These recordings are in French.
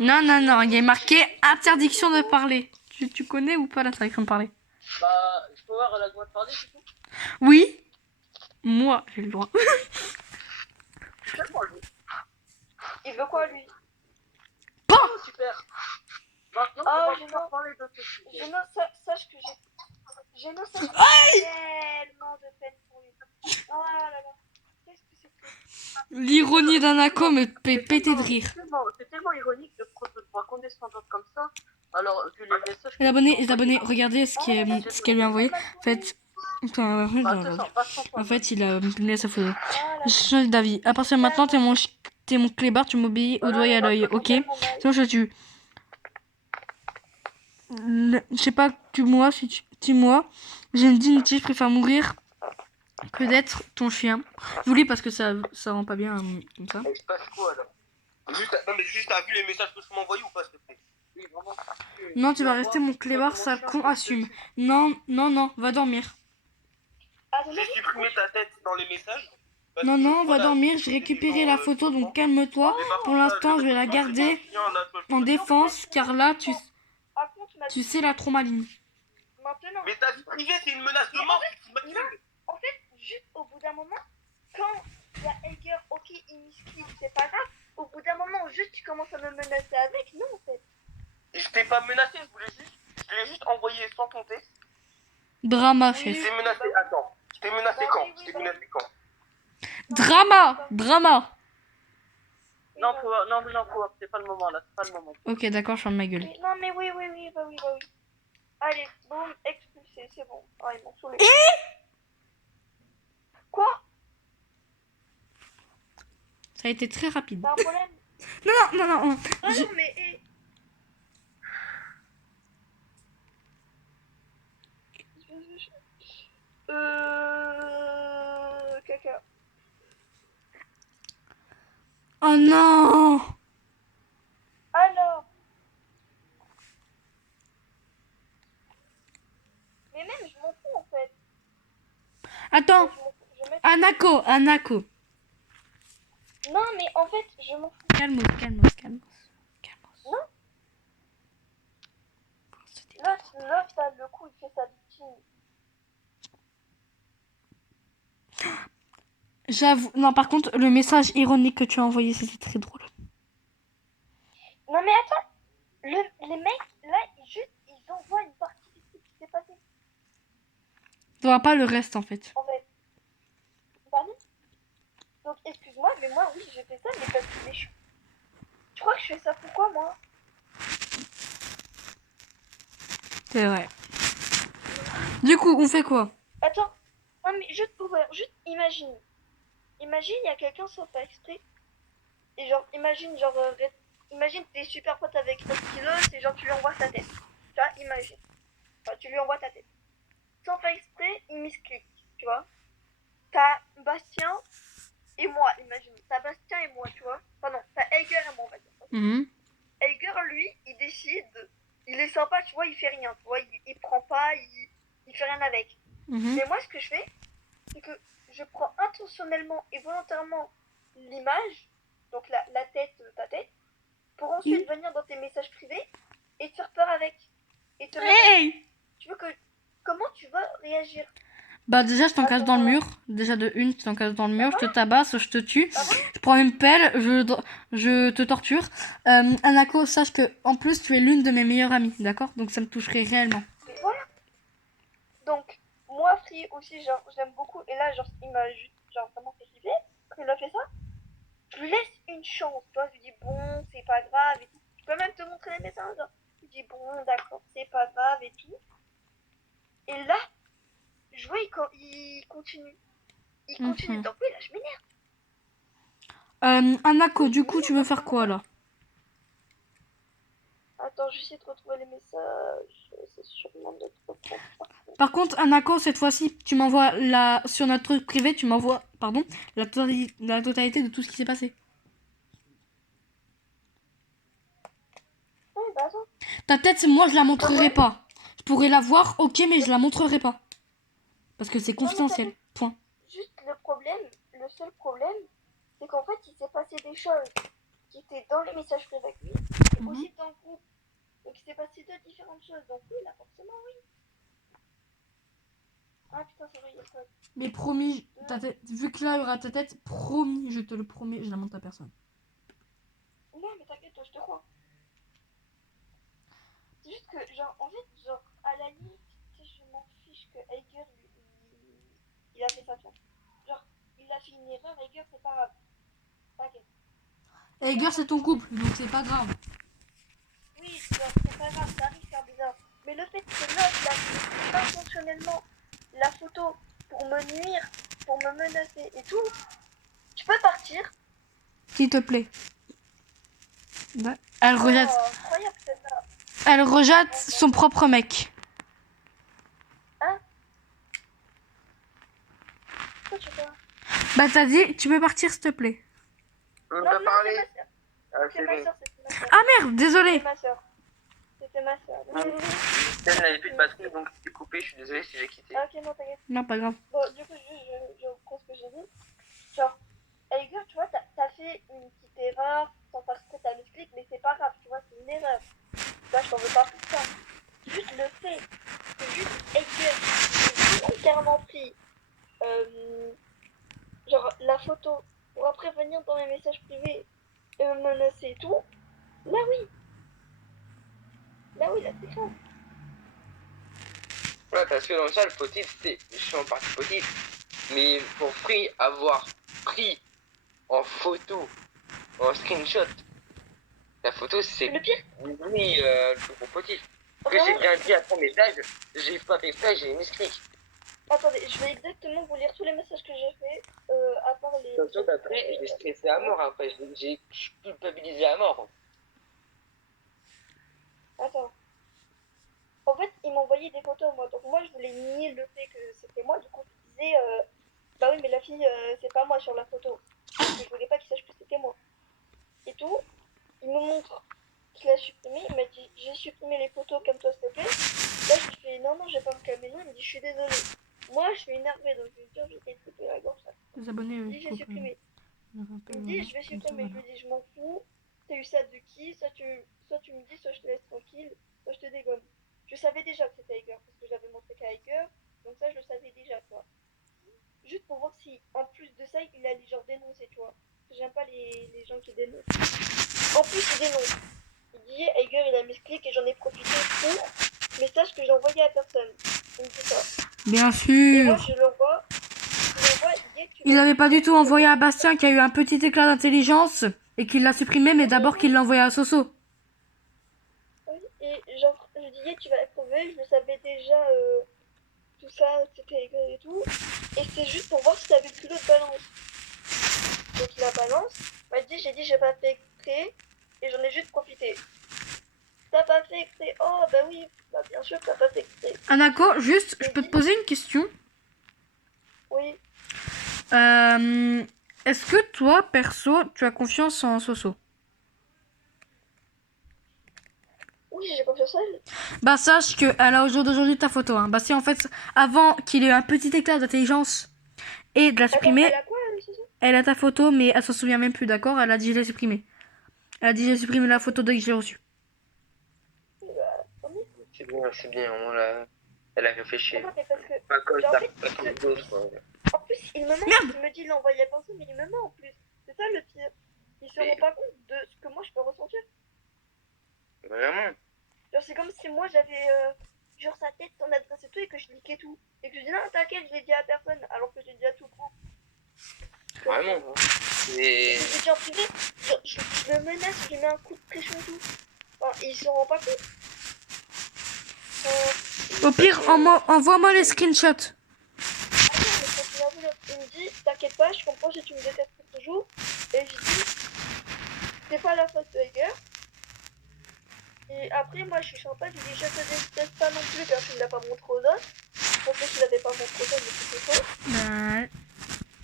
Non, non, non, il y a marqué interdiction de parler. Tu connais ou pas l'interdiction de parler? Bah, je peux voir, elle a le droit de parler, c'est tout. Oui. Moi, j'ai le droit. C'est moi, lui. Il veut quoi, lui? Pas. Oh, super. Maintenant, Ah, on va Géno. pouvoir parler de ce sujet. Géno, sache que j'ai tellement de peine pour lui. Oh là là. Qu'est-ce que c'est triste. L'ironie d'Anako me fait péter de rire. C'est tellement ironique de pouvoir condescendante comme ça. Alors, vu les messages... Les abonnés, regardez ce qu'elle lui a envoyé. En fait, il a publié sa photo. Je change d'avis. À partir de maintenant, t'es mon clébard, tu m'obéis au doigt et à l'œil, ok? Sinon, je te tue. Je sais pas, tue-moi, tue-moi. J'ai une dignité, je préfère mourir que d'être ton chien. J'oublie parce que ça rend pas bien comme ça. Il se passe quoi, là? Non, mais juste, t'as vu les messages que je m'envoie ou pas, s'il te plaît? Oui, vraiment. Non, tu vas rester mon clébard, sale con, assume. Non, non, non, va dormir. J'ai supprimé ta tête dans les messages. Non, non, va dormir, j'ai récupéré la photo, donc calme-toi. Pour l'instant, je vais la garder en défense, car là, tu sais la trop maligne. Maintenant. Mais ta vie privée, c'est une menace de mort. En fait, juste au bout d'un moment, quand il y a Elger, ok, il misclique, c'est pas grave. Au bout d'un moment, juste tu commences à me menacer avec, non, en fait. Je t'ai pas menacé, je l'ai juste envoyé sans compter. Drama, Je chef. t'ai menacé, attends. Je t'ai menacé quand? Je t'ai menacé quand? Drama! Drama! Non, c'est pas le moment là, c'est pas le moment. Ok, d'accord, je ferme ma gueule. Non, mais oui, bah oui. Allez, boum, expulsé, c'est bon. Ah, ils m'ont saoulé. Quoi? Ça a été très rapide. T'as un problème? Non. Ah non, mais... Caca. Oh non! Alors. Mais même, je m'en fous, en fait. Attends! Je mets... Anako! Non, mais en fait, je m'en fous. Calmos. Non. L'autre, là, le coup, il fait sa victime. J'avoue. Non, par contre, le message ironique que tu as envoyé, c'était très drôle. Non, mais attends. Les mecs, là, ils envoient une partie de ce qui s'est passé. Tu vois pas le reste, en fait. En fait. Pardon? Donc, excuse-moi, mais moi, oui, j'ai fait ça, mais parce que tu crois que je fais ça pourquoi, moi? C'est vrai. Du coup, on fait quoi? Attends. Non, mais juste imagine. Imagine, il y a quelqu'un sans faire exprès. Et genre, imagine t'es super pote avec Red Kilo, et genre, tu lui envoies sa tête. Tu vois, imagine. Enfin, tu lui envoies ta tête. Sans faire exprès, il misclique, tu vois. T'as Bastien et moi, imagine. T'as Bastien et moi, tu vois. Enfin non, t'as Elger et moi, on va dire. Elger, lui, il décide, il est sympa, tu vois, il fait rien, tu vois, il prend pas, il fait rien avec. Mais moi, ce que je fais, c'est que je prends intentionnellement et volontairement l'image, donc la tête, ta tête, pour ensuite venir dans tes messages privés et te faire peur avec. Et te Hey! Tu veux que... Comment tu vas réagir? Bah déjà je t'encasse dans le mur. Déjà de une, tu t'encasses dans le mur, je te tabasse, je te tue. Je prends une pelle, je te torture. Anako, sache que en plus tu es l'une de mes meilleures amies, d'accord? Donc ça me toucherait réellement. Et voilà. Donc moi Free aussi, genre je l'aime beaucoup et là genre il m'a juste genre vraiment fait kiffer quand il a fait ça. Je lui laisse une chance, tu vois, je lui dis bon c'est pas grave et tout. Je peux même te montrer les messages, genre. Je lui dis bon d'accord c'est pas grave et tout. Et là je vois il continue. Il continue. Donc oui là je m'énerve. Anako, du coup tu veux faire quoi là? Attends, j'essaie de retrouver les messages. C'est sûrement notre compte. Par contre, Anako, cette fois-ci, tu m'envoies sur notre truc privé, tu m'envoies, pardon, la totalité de tout ce qui s'est passé. Oui, bah attends. Ta tête, moi, je la montrerai pas. Je pourrais la voir, ok, mais je la montrerai pas. Parce que c'est confidentiel. Point. Juste le seul problème, c'est qu'en fait, il s'est passé des choses qui étaient dans les messages privés avec lui. Mhm. aussi dans le groupe. Donc il s'est passé deux différentes choses. Donc oui, là forcément oui. Ah putain, c'est vrai, il y a quoi? Mais promis, vu que là, il y aura ta tête, promis, je te le promets, je la montre à personne. Non, mais t'inquiète, toi, je te crois. C'est juste que, genre, en fait, genre, à la limite, tu sais, je m'en fiche que Heiger, il a fait ça, tu vois. Genre, il a fait une erreur, Heiger, c'est pas grave. T'inquiète. Et gars, c'est ton couple, donc c'est pas grave. Oui, genre, c'est pas grave, ça arrive faire bizarre. Mais le fait que l'autre, il a fait intentionnellement la photo pour me nuire, pour me menacer et tout, tu peux partir. S'il te plaît. Ouais. Elle Oh, rejette, incroyable celle-là. elle rejette Oh, son propre mec. hein? Pourquoi tu vois? Bah t'as dit, tu peux partir s'il te plaît. On peut Non, pas non, parler. c'est ma soeur. Ah, C'est c'est ma bon. soeur, c'était ma soeur. Ah merde, C'était désolé. ma soeur. C'était ma soeur. Elle n'avait plus de batterie, donc c'est coupé. Je suis désolé si j'ai quitté. Ah, ok, non, t'inquiète. Non, pas grave. Bon, du coup, juste, je reprends ce que j'ai dit. Genre, Aigur, tu vois, t'as fait une petite erreur, sans faire exprès, t'as l'explique, mais c'est pas grave, tu vois, c'est une erreur. Là, je t'en veux pas pour ça. Juste le fait que juste Aigur, j'ai volontairement pris, genre, la photo, pour après venir dans mes messages privés et me menacer et tout, là oui, là c'est grave. Ouais, parce que dans ça, le fautif, c'était. Je suis en partie fautif. Mais pour Free avoir pris en photo, en screenshot, la photo, c'est Le pire, lui le plus gros fautif. Que j'ai vraiment, bien dit à ton message, j'ai pas fait ça, j'ai misclick. attendez, je vais exactement vous lire tous les messages que j'ai fait, à part les... Comme ça, après, je l'ai stressé à mort après. J'ai culpabilisé à mort. Attends. En fait, il m'envoyait des photos, moi. Donc moi, je voulais nier le fait que c'était moi. Du coup, je disais, bah oui, mais la fille, c'est pas moi sur la photo. Parce que je voulais pas qu'il sache que c'était moi. Et tout, il me montre qu'il a supprimé. Il m'a dit, j'ai supprimé les photos, calme-toi, s'il te plaît. Là, je lui fais, non, non, je vais pas me calmer. Non, il me dit, je suis désolée. Moi, je suis énervée, donc je lui dis, je vais te couper la gorge. Ça. Les abonnés, Il me dit, j'ai supprimé. Il me dit, je vais supprimer. Je lui dis, je m'en fous. T'as eu ça de qui? Soit tu me dis, soit je te laisse tranquille, soit je te dégomme. Je savais déjà que c'était Heiger, parce que j'avais montré qu'à Heiger, donc ça, je le savais déjà, tu vois. Juste pour voir si, en plus de ça, il allait genre dénoncer, tu vois. J'aime pas les gens qui dénoncent. En plus, il dénonce. Il dit, Heiger, il a mis ce clic et j'en ai profité pour message que j'ai envoyé à personne. Il me dit ça. Bien Et moi, sûr. je l'envoie, il dit, Il avait pas du tout envoyé à Bastien qui a eu un petit éclat d'intelligence et qu'il l'a supprimé, mais d'abord qu'il l'a envoyé à Soso. Oui, et genre, je disais, tu vas approuver, je le savais déjà, tout ça, c'était rigolo et tout. Et c'était juste pour voir si t'avais le culot de balance. Donc il a balance, m'a dit, j'ai pas fait exprès, et j'en ai juste profité. T'as pas fait exprès? Oh, bah oui, bah bien sûr, t'as pas fait exprès. Anako, juste, je peux te poser une question. Oui, Est-ce que toi, perso, tu as confiance en Soso? oui, j'ai confiance en elle. Bah sache qu'elle a au jour d'aujourd'hui ta photo. Hein. Bah si en fait, avant qu'il ait un petit éclat d'intelligence et de la Attends, supprimer, elle a quoi, c'est ça? elle a ta photo, mais elle s'en souvient même plus, d'accord? Elle a dit je l'ai supprimée. Elle a dit j'ai supprimé la photo dès que j'ai reçu. Bah, tant mieux. C'est bien, elle a réfléchi. Non, mais parce que, Pas comme genre, ça, en fait, pas comme d'autres, quoi. en plus, il me ment, Merde. il me dit, il l'envoyait à personne, mais il me ment en plus. C'est ça le pire. Ils se Mais- rendent pas compte de ce que moi je peux ressentir. Vraiment. Genre, c'est comme si moi j'avais genre sa tête, son adresse et tout, et que je cliquais tout. Et que je dis non, t'inquiète, je l'ai dit à personne, alors que j'ai dit à tout le groupe. Vraiment. Et Et je lui dis en privé, je le menace, je lui mets un coup de pression et tout. Enfin, il se rend pas compte. Au pire, envoie-moi les screenshots. Attends, mais continue à vouloir. Il me dit, t'inquiète pas, je comprends si tu me détestes pour toujours. Et je dis, c'est pas la faute de Heiger. Et après, moi, je suis sympa, je lui dis, je te déteste pas non plus, parce qu'il l'a pas montré aux autres. Je pensais qu'il avait pas montré aux autres, mais c'était faux. Bah,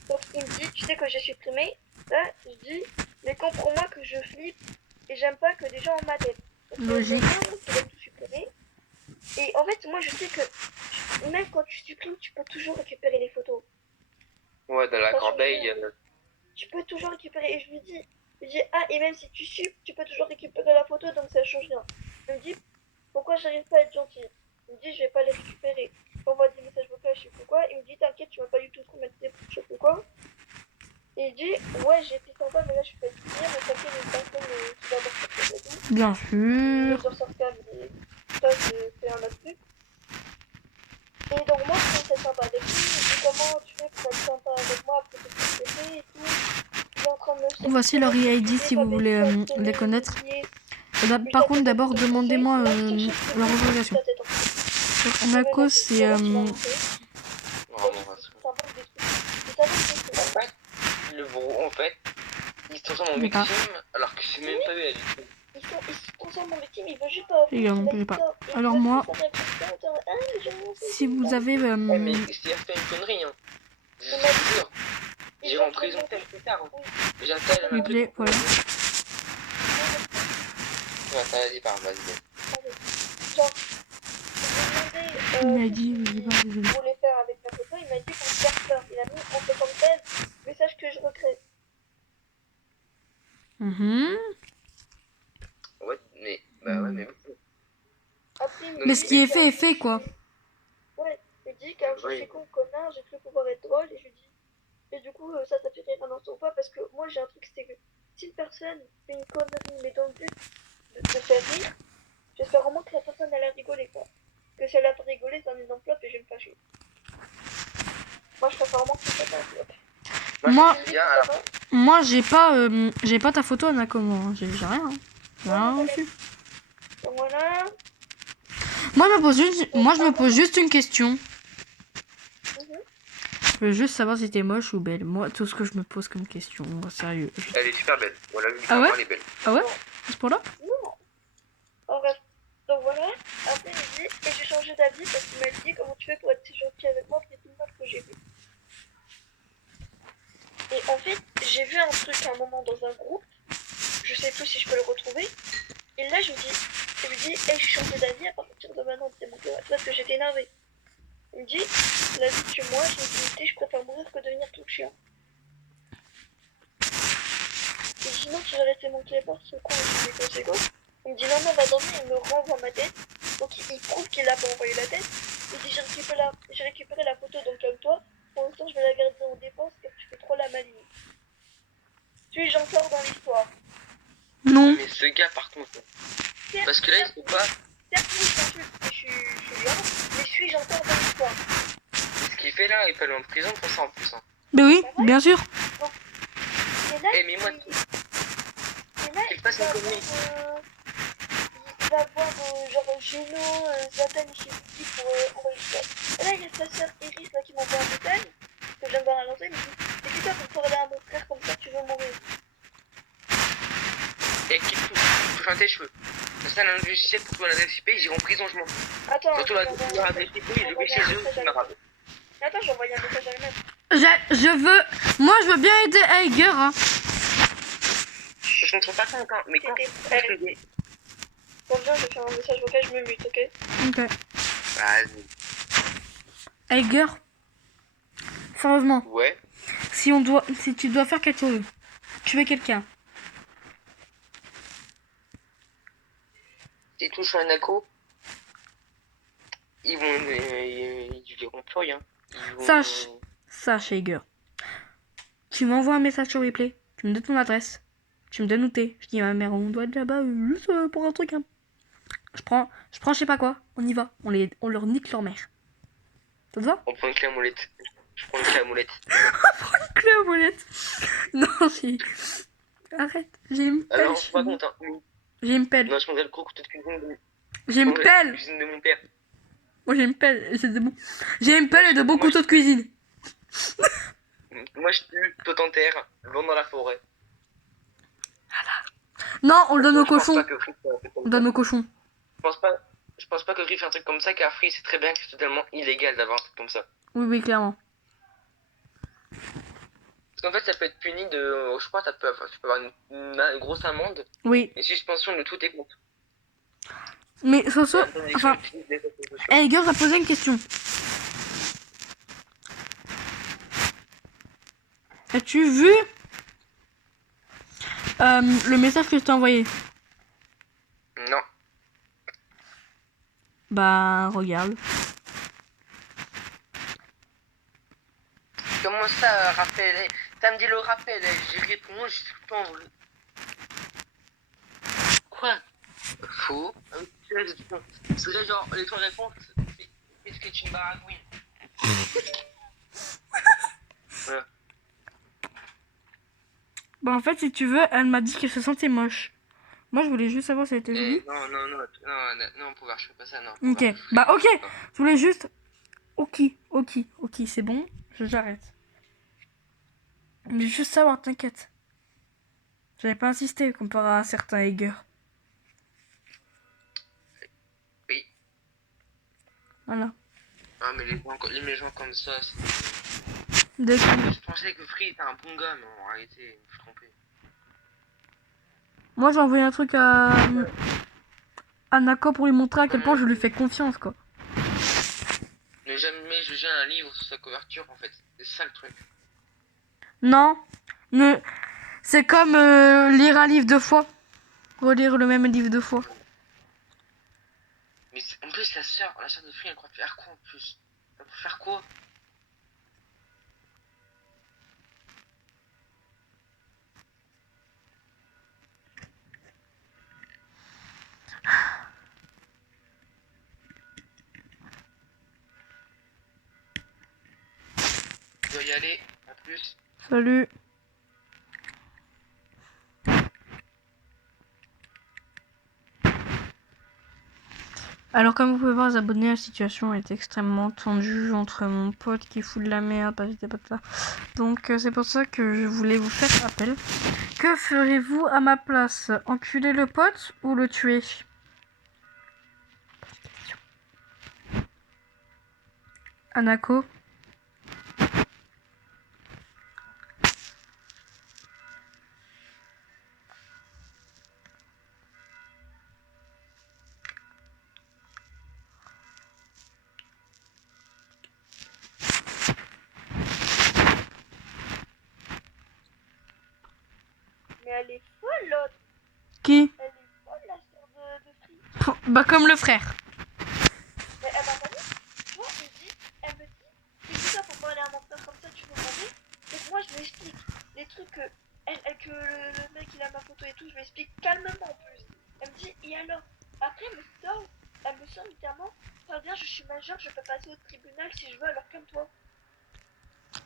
Donc il me dit, tu sais que j'ai supprimé. Là, je dis, mais comprends-moi que je flippe et j'aime pas que des gens en ma tête. Donc, Logique. il va tout supprimer. Et en fait, moi je sais que même quand tu supprimes, tu peux toujours récupérer les photos. ouais, dans la Enfin, corbeille. tu peux toujours récupérer. Et je lui dis, Je lui dis, ah, et même si tu supes, tu peux toujours récupérer la photo, donc ça change rien. Il me dit, pourquoi j'arrive pas à être gentil? Il me dit, je vais pas les récupérer. J'envoie des messages vocaux, je sais plus quoi. Il me dit, t'inquiète, tu m'as pas du tout traumatisé pour je sais plus quoi. Et il dit, ouais, j'ai été sympa, mais là, je suis pas dire, mais t'inquiète, il y a une personne qui va voir cette photo. Bien Le sûr. sur cam, mais ça, j'ai fait un autre truc. Et donc, moi, je suis sympa avec lui. Il dit, comment tu fais pour être sympa avec moi après tout ce que j'ai fait et tout. Il est en train de me chercher. Voici leur ID si vous voulez les connaître. Par contre, d'abord, demandez-moi leur autorisation. Donc, Anako, c'est... Vraiment, En en fait, le gros, en fait, il se transforme en D'accord. victime alors que c'est même pas eu à lui. il se transforme en victime, il veut juste pas Les gars, on peut pas. Alors moi, si vous avez... Ouais, mais s'il a fait une connerie, hein. Je suis sûr. J'irai en prison peut-être plus tard. Hein. J'appelle un Replay, voilà. Ouais, ça vas-y, parle, vas-y. Genre, Il m'a dit, je pas, désolé. pour les faire avec la photo, il m'a dit qu'on se faire peur. Il a mis en 76, message que je regrette. Mhm. Ouais, mais, bah ouais, mais Après, il me Mais dit ce qui est que- fait, quoi. Ouais, il me dit car je Oui. suis con, connard, j'ai cru pouvoir être drôle, et je lui dis. Et du coup, ça fait rire un instant ou pas, parce que moi j'ai un truc, c'est que si une personne fait une connerie, mais dans le but de faire rire, j'espère vraiment que la personne elle a rigolé, quoi. Que si elle a pas rigolé, c'est un énorme flop et je vais me fâcher. Moi je préfère vraiment que ça soit un flop. Moi, Tu me dis que ça va moi j'ai pas ta photo, Anako, moi. Hein. J'ai rien. Hein. J'ai rien reçu. Donc voilà. Moi, je me pose juste une question. Je veux juste savoir si t'es moche ou belle. Moi, tout ce que je me pose comme question, sérieux. elle est super belle. Voilà, Ah ouais elle est belle. Ah ouais? À ce point-là? Non. En bref. Donc voilà. Après il me dit, et j'ai changé d'avis parce qu'il m'a dit comment tu fais pour être si gentil avec moi après tout le mal que j'ai vu. Et en fait, j'ai vu un truc à un moment dans un groupe. Je sais plus si je peux le retrouver. Et là, je lui dis, hey, j'ai changé d'avis à partir de maintenant, c'est mon cœur. Parce que j'étais énervée. Il me dit, la vie tue moi, j'ai une dignité, je préfère mourir que devenir tout chien. Il me dit, non, tu vas laisser mon clébard, ce con, je dis, c'est quoi? Il me dit, non, va dormir, il me renvoie ma tête. Donc, il prouve qu'il a pas envoyé la tête. Il dit, j'ai récupéré la photo, donc comme toi. Pour l'instant, je vais la garder en dépense car tu fais trop la maligne. Suis-je encore dans l'histoire? Non. Mais ce gars, par contre, parce que là, il faut pas. Certes, oui, je t'insulte, mais je suis violent, mais suis-je encore dans l'histoire? Ce qu'il fait là, il peut aller en prison pour ça en plus. Hein. Mais oui, bien sûr. Et là, Eh, mais moi, qu'il fasse une connerie. Il va voir genre Geno, Zatan et je sais plus qui pour envoyer ça. Et là, il y a sa sœur Iris là, qui m'envoie un message, que je viens de voir à l'entrée, il me dit, et c'est toi pour parler à mon frère comme ça, tu veux mourir? Et qui touche un tes cheveux. Ça, un logiciel pour trouver l'adresse IP, j'irai en prison, je m'en fous. Attends, Surtout l'adresse IP, je vais chez eux, c'est grave. Attends, j'ai envoyé un message à lui-même. Moi, je veux bien aider Aiger, hein. Je ne me rends pas compte, hein, mais quand je dis. Bon, viens, je vais faire un message vocal, je me mute, ok? Ok. Vas-y. Aiger, sérieusement, Ouais. si tu dois faire quelque chose, tuer quelqu'un, S'ils touchent un Anako, ils diront plus rien. Sache, Aiger, tu m'envoies un message sur replay, tu me donnes ton adresse, tu me donnes où t'es, je dis à ma mère, on doit être là-bas, juste pour un truc, hein. Je prends je sais pas quoi, on y va, on leur nique leur mère. Ça te va? On prend une clé à molette. Je prends une clé à molette. Clé à molette. Non, arrête, j'ai une pelle. Alors, je suis pas content. J'ai une pelle. Non, je prendrais le gros couteau de cuisine de... J'ai une pelle. cuisine de mon père. Moi j'ai une pelle, et c'est de bon. J'ai une pelle et de beaux couteaux de cuisine. Moi, je tue Totentaire, loin dans la forêt. Non, on le donne aux Je pense cochons. pas que Free fait un truc comme On donne aux cochons. Je pense pas que Free fait un truc comme ça, car Free, c'est très bien que c'est totalement illégal d'avoir un truc comme ça. Oui, oui, clairement. Parce qu'en fait, ça peut être puni de... Je crois que tu peux avoir une grosse amende Oui, et suspension de tous tes comptes. mais Soso, enfin, Aiger a posé une question. As-tu vu Le message que je t'ai envoyé. Non. Bah, regarde. Comment ça, rappel? Ça me dit le rappel, j'y réponds, je suis pas en vrai. Quoi? Faux. C'est là, genre, les temps de réponse, qu'est-ce que tu me baragouines? Voilà. Bah, en fait, si tu veux, elle m'a dit qu'elle se sentait moche. Moi, je voulais juste savoir si elle était jolie. Non, pouvoir, je fais pas ça, non. Ok. Pouvoir, Bah, ok. non. Je voulais juste... Ok, c'est bon. J'arrête. Je voulais juste savoir, t'inquiète. J'avais pas insisté comparé à certains Hager. Oui. Voilà. Ah, mais les gens comme ça, c'est... D'accord. Je pensais que Free était un bon gars, mais en réalité, je me suis trompé. Moi, j'ai envoyé un truc à Nako pour lui montrer à quel point je lui fais confiance, quoi. Ne jamais juger un livre sur sa couverture, en fait. C'est ça le truc. Non. C'est comme lire un livre deux fois. Relire le même livre deux fois. Mais en plus, la sœur de Free, elle croit faire quoi en plus? Elle peut faire quoi? Je dois y aller, à plus. Salut. Alors comme vous pouvez voir, les abonnés, la situation est extrêmement tendue entre mon pote qui fout de la merde, pas de ça. Donc c'est pour ça que je voulais vous faire appel. Que ferez-vous à ma place? Enculer le pote ou le tuer? Anako? Mais elle est folle, l'autre. Qui? Elle est folle, la sœur de Free. Bah comme le frère. Mais elle m'a pas dit. Tu vois, elle me dit, c'est ça pour parler à mon frère comme ça, tu veux demander. C'est que moi, je lui explique les trucs que, que le mec, il a ma photo et tout, je lui explique calmement en plus. Elle me dit, et alors? Après, elle me sort littéralement, ça bien, je suis majeure, je peux passer au tribunal si je veux, alors comme toi.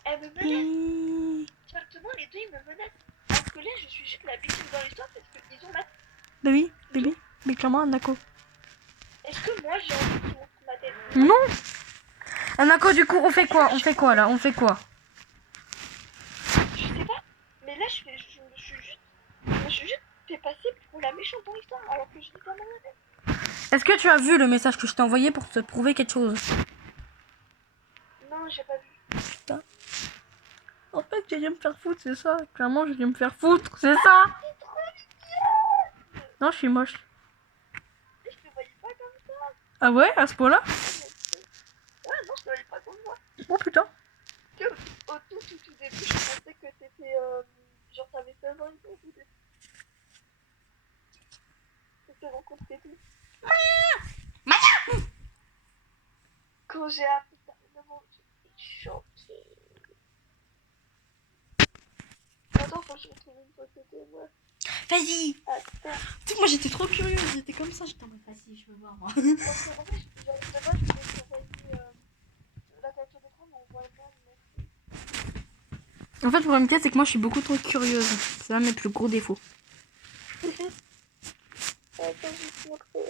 Elle me menace. Directement, les deux, ils me menacent. Alors que là, je suis juste la victime dans l'histoire parce qu'ils ont ma... Bah oui, bébé. Mais clairement Anako. Est-ce que moi, j'ai envie qu'ils montrent ma tête? Non. Anako, du coup, on fait quoi? On fait quoi là? On fait quoi? Je sais pas. Mais là, je me suis juste fait passer pour la méchante dans l'histoire alors que je dis pas rien. Est-ce que tu as vu le message que je t'ai envoyé pour te prouver quelque chose? Non, j'ai pas vu. En fait, j'ai dû me faire foutre, c'est ça. Clairement, j'ai dû me faire foutre, c'est ça. Non, je suis moche. Je te voyais pas comme ça. Ah ouais, à ce point-là? Ouais, non, je te voyais pas comme moi. Oh putain. Au tout début, je pensais que t'étais. Genre, t'avais 16 ans et tout. Au tout début. C'était rencontré tout. Quand j'ai appris ça, évidemment, j'étais choquée. Attends, faut que je retrouve une photo de moi. Vas-y. Attends. Tu sais, moi j'étais trop curieuse, j'étais comme ça, j'étais en mode vas-y, je veux voir moi. En fait, genre, de base, je voulais t'envoyer la capture d'écran, mais on voit pas. En fait, le problème qu'il y a, c'est que moi je suis beaucoup trop curieuse. C'est un de mes plus gros défauts. Attends, je vais te montrer.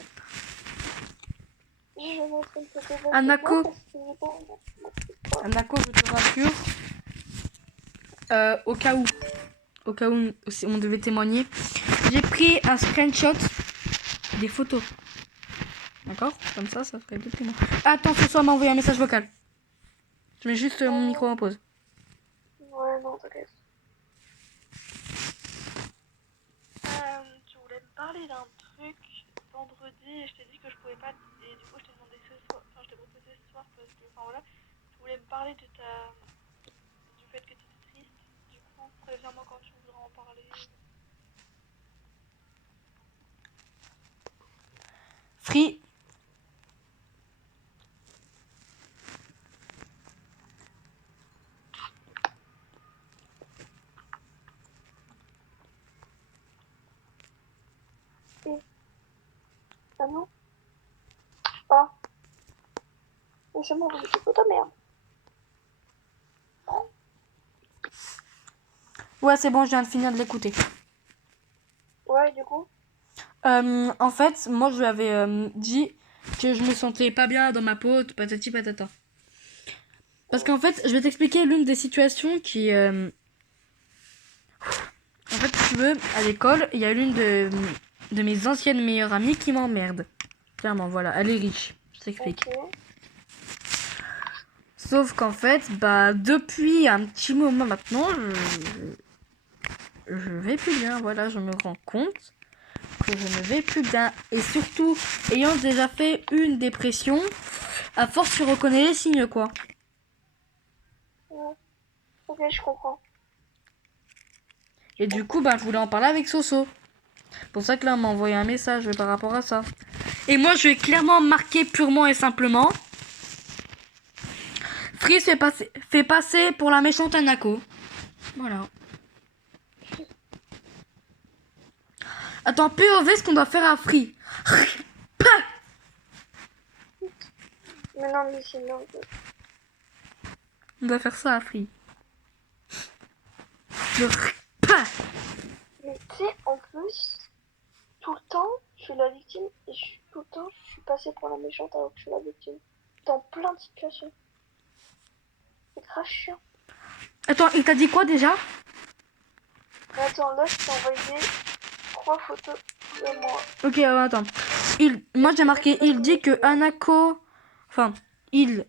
Je vais montrer une photo de moi Anako. parce que j'ai pas envie de montrer. Anako, je te rassure. Au cas où on devait témoigner, j'ai pris un screenshot des photos. D'accord? Comme ça ferait deux témoins. Attends, ce soir m'a envoyé un message vocal. Je mets juste mon micro en pause. Ouais, non, t'inquiète. Tu voulais me parler d'un truc vendredi et je t'ai dit que je pouvais pas. Et du coup, je t'ai demandé ce soir. Enfin, je t'ai proposé ce soir parce que. Enfin, voilà. Tu voulais me parler de du fait que tu étais triste. Du coup, préviens-moi quand tu voudras en parler. Free. Ah non. Ah. Mais c'est moi, vous êtes putain merde. Ouais, c'est bon, je viens de finir de l'écouter. Ouais, du coup. En fait, moi, je lui avais dit que je me sentais pas bien dans ma peau, patati patata. Parce qu'en fait, je vais t'expliquer l'une des situations qui... En fait, si tu veux, à l'école, il y a l'une de mes anciennes meilleures amies qui m'emmerde. Clairement, voilà, elle est riche. Je t'explique. Ok. Sauf qu'en fait, bah, depuis un petit moment maintenant, je vais plus bien. Voilà, je me rends compte que je ne vais plus bien. Et surtout, ayant déjà fait une dépression, à force, tu reconnais les signes, quoi. Ouais. Ok, je comprends. Et du coup, bah, je voulais en parler avec Soso. C'est pour ça que là, on m'a envoyé un message par rapport à ça. Et moi, je vais clairement marquer purement et simplement. Freeze fait passer pour la méchante Anako. Voilà. Attends, POV, ce qu'on doit faire à Free. Mais non, mais sinon. On doit faire ça à Free. Le... Mais tu sais, en plus, tout le temps, je suis la victime et tout le temps, je suis passée pour la méchante alors que je suis la victime. Dans plein de situations. C'est grave chiant. Attends, il t'a dit quoi déjà? Mais attends, là, je t'ai envoyé 3 photos de moi. Ok, attends. Moi j'ai marqué, il dit que Anako... Enfin, il...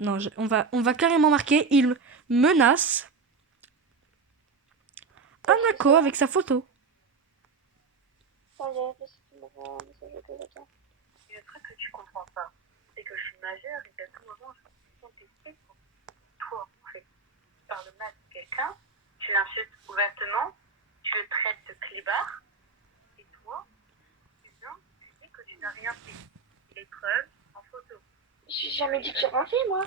Non, on va carrément marquer, il menace Anako avec sa photo. Ah, il y a un message auquel j'attends. Le truc que tu comprends pas, c'est que je suis majeure et qu'à tout moment, je me sens testée pour toi, en fait. Tu parles mal de quelqu'un, tu l'insultes ouvertement, tu le traites de clébard, et toi, tu viens, tu dis que tu n'as rien fait. Les preuves en photo. J'ai jamais dit que j'ai rien fait, moi.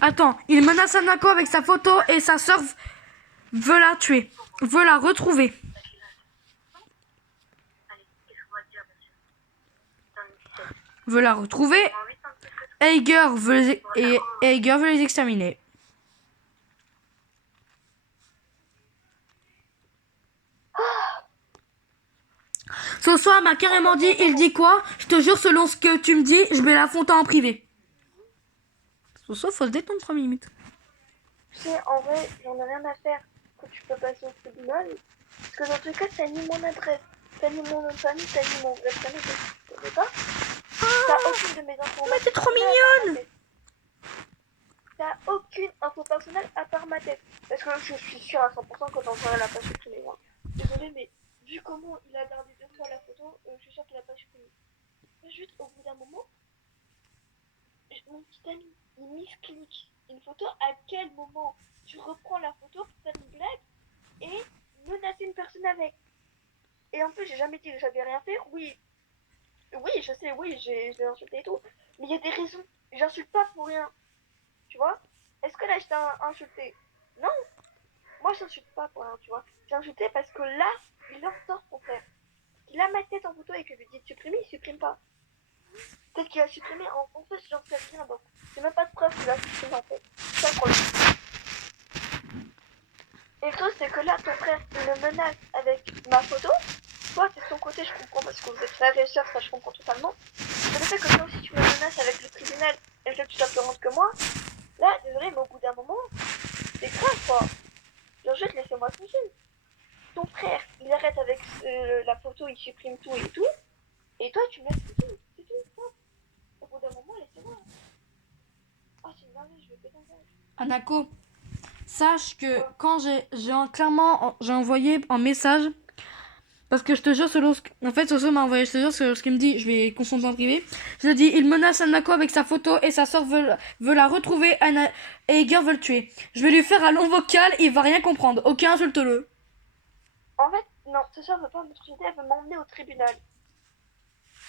Attends, il menace Anako avec sa photo et sa sœur veut la tuer, veut la retrouver. Allez, qu'est-ce qu'on va dire, monsieur? Dans une 17. Veut la retrouver. En 8 ans de plus que toi. Eiger veut les exterminer. Ce soir m'a carrément dit, il dit quoi? Je te jure, selon ce que tu me dis, je vais l'affronter en privé. Ce soir, faut se détendre 3 minutes. Tu sais, en vrai, j'en ai rien à faire que tu peux passer au tribunal. Parce que dans tous les cas, t'as ni mon adresse, t'as ni mon nom de famille, t'as ni mon vrai prénom, je connais pas. T'as aucune de mes informations. Mais t'es trop mignonne! T'as aucune info personnelle à part ma tête. Parce que je suis sûre à 100% que t'envoies la pas supprimée. Moi. Désolée, mais vu comment il a gardé 2 fois la photo, je suis sûre qu'il a pas supprimé. Juste au bout d'un moment, mon petit ami, il misclique une photo. À quel moment tu reprends la photo pour faire une blague et menacer une personne avec? Et en plus, j'ai jamais dit que j'avais rien fait. Oui, je sais, oui, je l'ai insulté et tout. Mais il y a des raisons. J'insulte pas pour rien. Tu vois? Est-ce que là, je t'ai insulté? Non. Moi, j'insulte pas pour rien, tu vois. J'ai insulté parce que là, il leur sort son frère. Il a ma tête en photo et que je lui dis de supprimer, il supprime pas. Peut-être qu'il a supprimé en fait, j'en sais rien. Donc, c'est même pas de preuve qu'il a supprimé en fait. C'est ça le problème. Et le truc, c'est que là, ton frère, il me menace avec ma photo. Toi, c'est de ton côté, je comprends, parce que vous êtes frères et sœurs, ça je comprends totalement. Mais le fait que toi aussi, tu me menaces avec le tribunal et le fait que tu sois plus grande que moi, là, désolé, mais au bout d'un moment, c'est grave, quoi. Genre, juste laissez-moi tranquille. Ton frère, il arrête avec la photo, il supprime tout et tout. Et toi, tu me laisses tranquille. C'est tout, stop. Au bout d'un moment, laissez-moi. Ah, c'est une dinguerie, je vais péter un câble. Anako, sache que quand j'ai envoyé en message, parce que je te jure, en fait, Soso m'a envoyé, je te jure, ce qu'il me dit, je vais confondre en privé. Je lui dis, il menace Anako avec sa photo et sa soeur veut la retrouver et Eiger veut le tuer. Je vais lui faire un long vocal, il va rien comprendre. Ok, insulte-le. En fait, non, ce soir, elle veut pas me trucider, elle veut m'emmener au tribunal.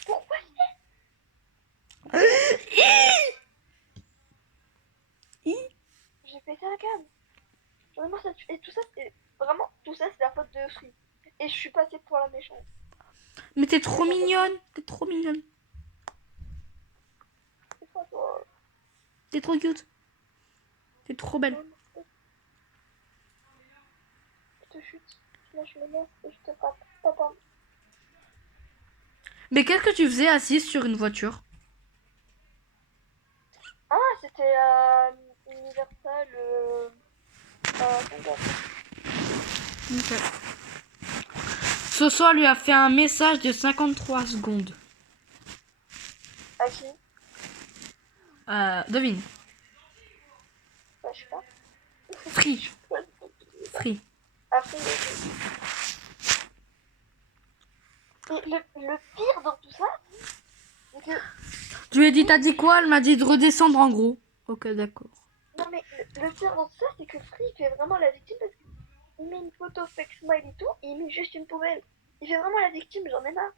Pourquoi il J'ai pété un câble. Vraiment, et tout ça, c'est vraiment, tout ça, c'est la faute de Free. Et je suis passée pour la méchante. Mais t'es trop mignonne. T'es trop mignonne. C'est quoi, toi? T'es trop cute. T'es trop belle. Je te chute. Là, je me laisse et je te frappe. Attends. Mais qu'est-ce que tu faisais assise sur une voiture? Ah, c'était Universal. Congo. Ok. Soso lui a fait un message de 53 secondes. À qui? Devine. Bah, je sais pas. Free. Free. À Free, ok. Et le pire dans tout ça, c'est que. Je lui ai dit, t'as dit quoi? Elle m'a dit de redescendre en gros. Ok, d'accord. Non, mais le pire dans tout ça, c'est que Free fait vraiment la victime parce qu'il met une photo fake smile et tout, et il met juste une poubelle. Il fait vraiment la victime, j'en ai marre.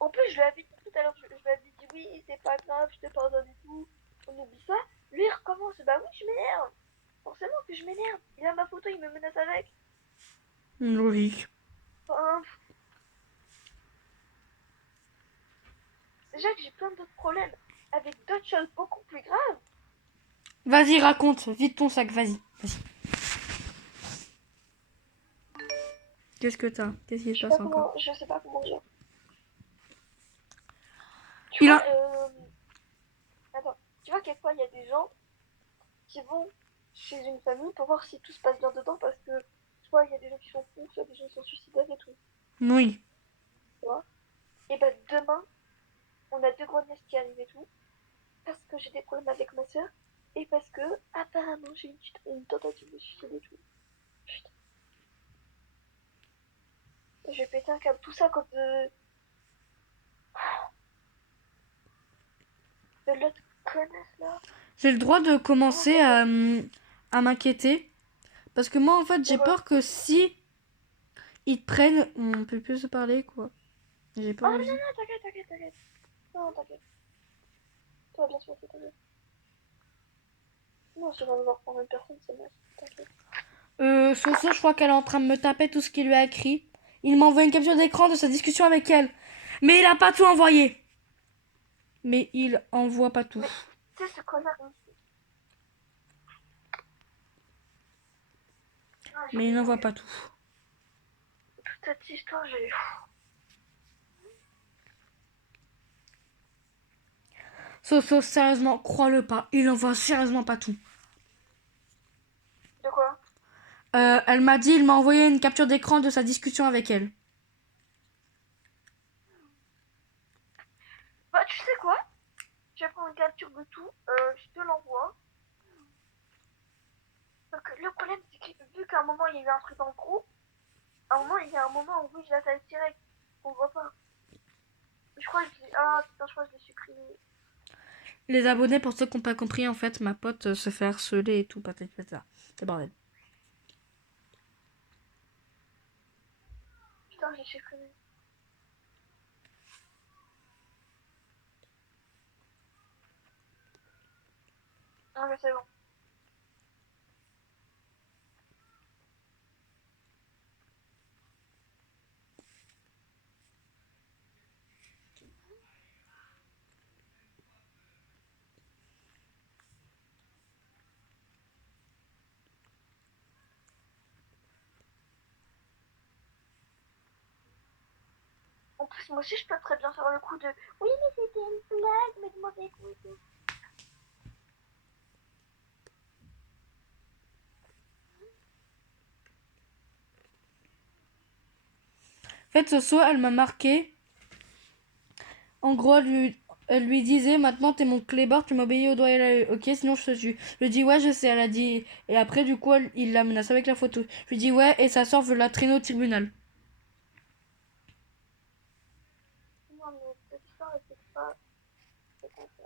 En plus, je lui avais dit tout à l'heure, je lui avais dit oui, c'est pas grave, je te pardonne et tout, on oublie ça. Lui, il recommence, bah oui, je m'énerve. Forcément que je m'énerve. Il a ma photo, il me menace avec. Logique. Enfin, déjà que j'ai plein d'autres problèmes avec d'autres choses beaucoup plus graves. Vas-y, raconte. Vite ton sac, vas-y. Vas-y. Qu'est-ce que t'as? Qu'est-ce qui se passe encore? Je sais pas comment dire. Il Tu vois, a... attends, tu vois quelquefois il y a des gens qui vont chez une famille pour voir si tout se passe bien dedans parce que soit il y a des gens qui sont fous, soit des gens qui sont suicidaires et tout, Oui. tu vois. Et bah demain, on a deux grognesses qui arrivent et tout, parce que j'ai des problèmes avec ma soeur, et parce que apparemment j'ai une tentative de suicide et tout. Putain. Et je vais péter un câble, tout ça comme de l'autre connasse là. J'ai le droit de commencer à m'inquiéter. Parce que moi, en fait, j'ai peur que si ils te prennent, on peut plus se parler, quoi. J'ai pas Ah non, envie. non, t'inquiète. Non, t'inquiète. Ça va bien se passer, t'inquiète. Non, si on va devoir prendre une personne, c'est bon, t'inquiète. Soso, je crois qu'elle est en train de me taper tout ce qu'il lui a écrit. Il m'a envoyé une capture d'écran de sa discussion avec elle. Mais il a pas tout envoyé. Mais il envoie pas tout. Tu sais, ce connard ici. Mais il n'envoie pas tout. Toute cette histoire, j'ai. Soso, sérieusement, crois-le pas. Il envoie sérieusement pas tout. De quoi? Elle m'a dit, il m'a envoyé une capture d'écran de sa discussion avec elle. Bah, tu sais quoi? Je vais prendre une capture de tout, je te l'envoie. Parce que le problème, c'est que vu qu'à un moment il y a eu un truc en gros, à un moment il y a un moment où oui, je la taille direct, on voit pas. Je crois que je l'ai. Ah putain, je crois que je l'ai supprimé. Les abonnés, pour ceux qui n'ont pas compris, en fait, ma pote se fait harceler et tout, patati patata. C'est bordel. Putain, je l'ai supprimé. Ah, mais c'est bon. En plus, moi aussi, je peux très bien faire le coup de oui, mais c'était une blague, mais de mauvais goût et tout. En fait, Soso, elle m'a marqué. En gros, elle lui disait, maintenant t'es mon clébard, tu m'obéis au doigt et à l'œil. Ok, sinon je te tue. Je lui dis, ouais, je sais. Elle a dit. Et après, du coup, il la menace avec la photo. Je lui dis, ouais, et sa soeur veut la traîner au tribunal. Non, mais cette histoire, elle fait pas. C'est pas ça.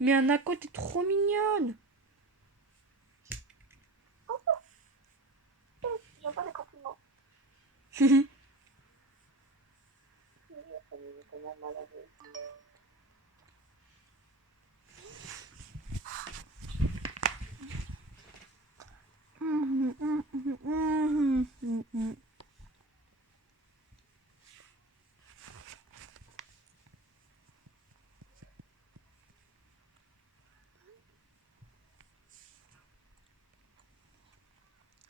Mais Anako, t'es trop mignonne. J'aime pas les compliments. Ça me met tellement mal à l'aise.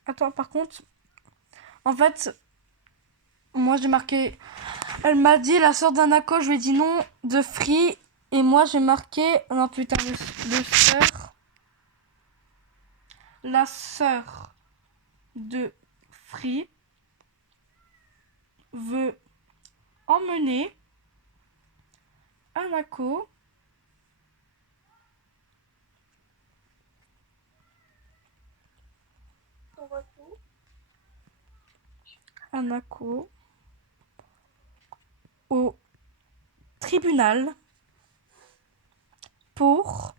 Attends, par contre, en fait, moi j'ai marqué. Elle m'a dit la sœur d'Anako, je lui ai dit non, de Free. Et moi j'ai marqué. Non, putain, le sœur. La sœur de Free veut emmener Anako On voit tout. Anako au tribunal pour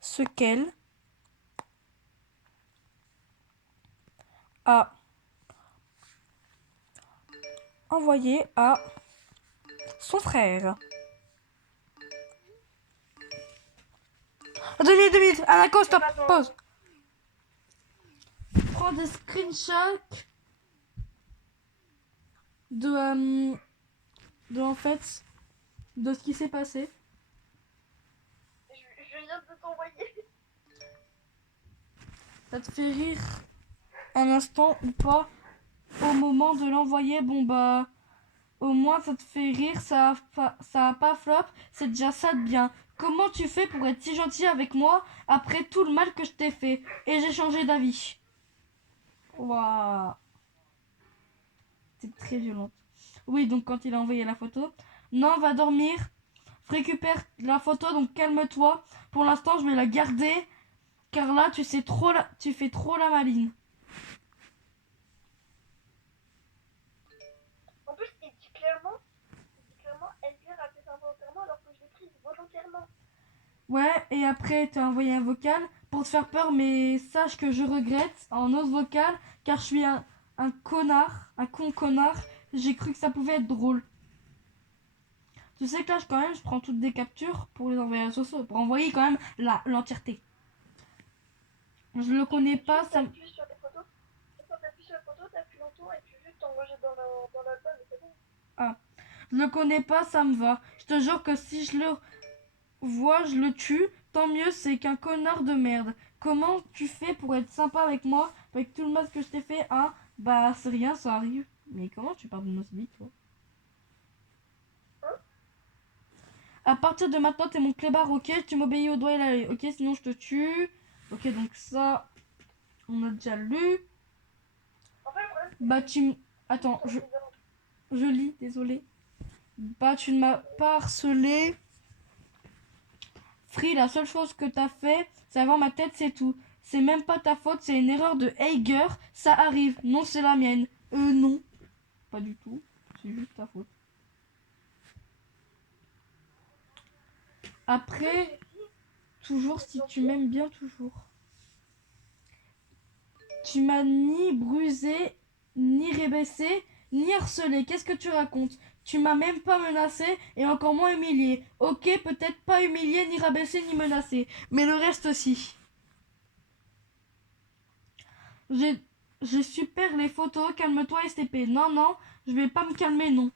ce qu'elle a envoyé à son frère. 2 minutes, Anako, stop, pause. Prends des screenshots de en fait, de ce qui s'est passé. Je viens de t'envoyer. Ça te fait rire un instant ou pas au moment de l'envoyer? Bon bah, au moins ça te fait rire, ça a pas flop, c'est déjà ça de bien. Comment tu fais pour être si gentil avec moi après tout le mal que je t'ai fait? Et j'ai changé d'avis. Waouh. C'est très violent. Oui, donc quand il a envoyé la photo. Non, va dormir. Récupère la photo, donc calme-toi. Pour l'instant, je vais la garder. Car là, tu fais trop la maline. En plus, il dit clairement, Elvire a fait ça volontairement alors que je l'ai prise volontairement. Ouais, et après, t'as envoyé un vocal pour te faire peur, mais sache que je regrette en autre vocal, car je suis un connard, un con connard. J'ai cru que ça pouvait être drôle. Tu sais que là, quand même, je prends toutes des captures pour les envoyer à Soso, pour envoyer quand même l'entièreté. Je le connais pas, ça... T'appuies sur les photos. Quand t'appuies sur la photo, t'appuies longtemps et puis juste t'envoies dans l'album et c'est bon. Ah, je le connais pas, ça me va. Je te jure que si je le vois, je le tue. Tant mieux, c'est qu'un connard de merde. Comment tu fais pour être sympa avec moi, avec tout le mal que je t'ai fait? Ah, bah c'est rien, ça arrive. Mais comment tu parles de nos vite, toi? À partir de maintenant, t'es mon clébard, ok? Tu m'obéis au doigt et l'œil, ok? Sinon, je te tue. Ok, donc ça, on a déjà lu. En fait, le problème, Bah, Attends, je lis, désolé. Bah, tu ne m'as pas harcelé. Free, la seule chose que t'as fait, c'est avoir ma tête, c'est tout. C'est même pas ta faute, c'est une erreur de Heiger. Ça arrive. Non, c'est la mienne. Non. Pas du tout. C'est juste ta faute. Après, toujours si tu m'aimes bien, toujours. Tu m'as ni brusé, ni rabaissé, ni harcelé. Qu'est-ce que tu racontes? Tu m'as même pas menacé et encore moins humilié. Ok, peut-être pas humilié, ni rabaissé, ni menacé. Mais le reste aussi. J'ai super les photos, calme-toi STP. Non, non, je vais pas me calmer, non.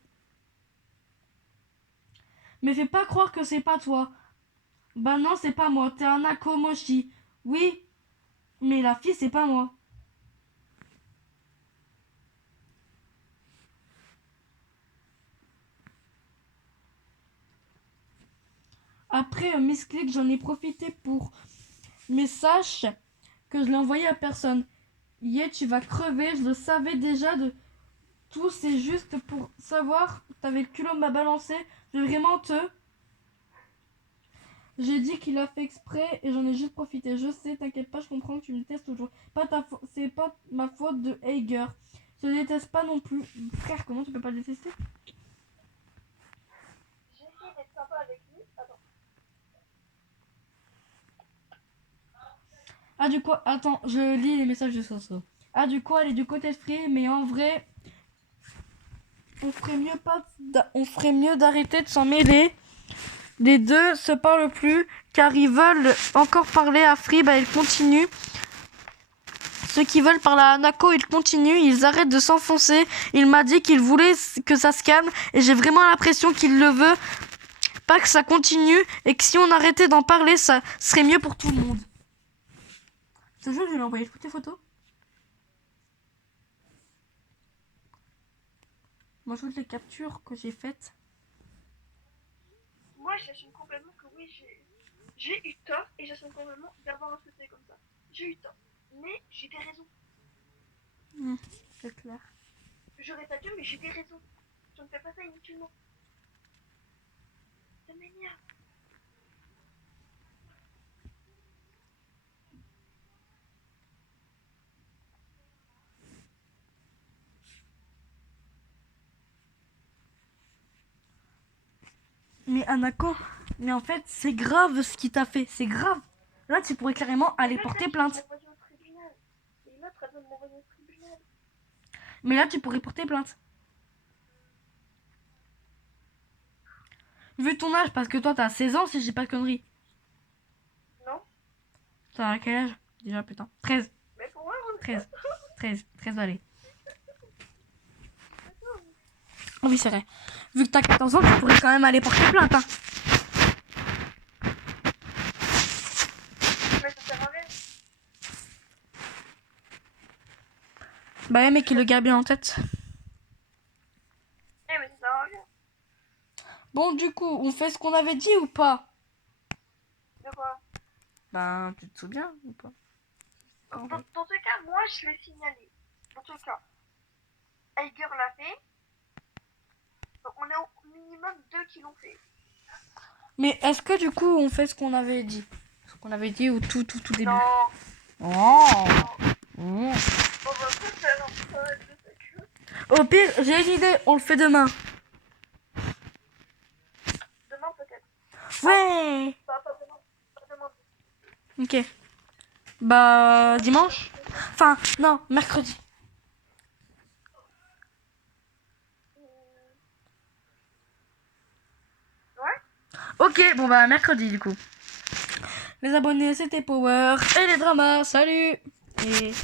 Mais fais pas croire que c'est pas toi. Bah non, c'est pas moi, t'es un Akomoshi. Oui, mais la fille, c'est pas moi. Après Miss Click, j'en ai profité pour... Mais sache que je l'ai envoyé à personne. Yeah, tu vas crever, je le savais déjà de tout, c'est juste pour savoir, t'avais le culot de m'a balancé, je vais vraiment te... J'ai dit qu'il a fait exprès et j'en ai juste profité. Je sais, t'inquiète pas, je comprends que tu me testes toujours. C'est pas ma faute de Heiger. Je ne déteste pas non plus. Frère, comment tu peux pas le détester? j'essaie d'être sympa avec lui. Attends. Ah, du coup, attends, je lis les messages de Soso. Ah, du coup, elle est du côté de Free, mais en vrai, on ferait mieux d'arrêter de s'en mêler. Les deux se parlent plus car ils veulent encore parler à Free, bah ils continuent. Ceux qui veulent parler à Hanako, ils continuent, ils arrêtent de s'enfoncer. Il m'a dit qu'il voulait que ça se calme et j'ai vraiment l'impression qu'il le veut. Pas que ça continue et que si on arrêtait d'en parler, ça serait mieux pour tout le monde. Je te jure, je lui ai envoyé toutes tes photos. Moi, toutes les captures que j'ai faites. Moi, j'assume complètement que oui, j'ai eu tort et j'assume complètement d'avoir accepté comme ça. J'ai eu tort. Mais j'ai des raisons. C'est clair. J'aurais pas dû, mais j'ai des raisons. Je ne fais pas ça inutilement. Ça m'énerve. Mais Hanako, mais en fait, c'est grave ce qu'il t'a fait. C'est grave. Là, tu pourrais carrément aller porter plainte. Et l'autre, elle veut m'envoyer au tribunal. Mais là, tu pourrais porter plainte. Vu ton âge, parce que toi, t'as 16 ans, si j'ai pas de conneries. Non. T'as quel âge déjà, putain? 13. Mais pour moi, on 13. 13, allez. Oh oui, c'est vrai. Vu que t'as 14 ans, tu pourrais quand même aller porter plainte, hein. Mais ça sert à rien. Bah ouais, mais qu'il le garde bien en tête. Eh, mais ça sert à rien. Bon, du coup, on fait ce qu'on avait dit ou pas? De quoi? Ben, tu te souviens ou pas? Dans ce cas, moi, je l'ai signalé. Dans ce cas, Aiger l'a fait. Donc, on a au minimum 2 qui l'ont fait. Mais est-ce que du coup, on fait ce qu'on avait dit? Ce qu'on avait dit au tout début. Non. Oh. On va tout faire en fait, je sais que. Au pire, j'ai une idée, on le fait demain. Demain, peut-être. Ouais. Pas demain. Pas demain. Ok. Bah, dimanche? Enfin, non, mercredi. Ouais. Ok, bon bah, mercredi du coup. Les abonnés, c'était Power et les dramas. Salut. Et...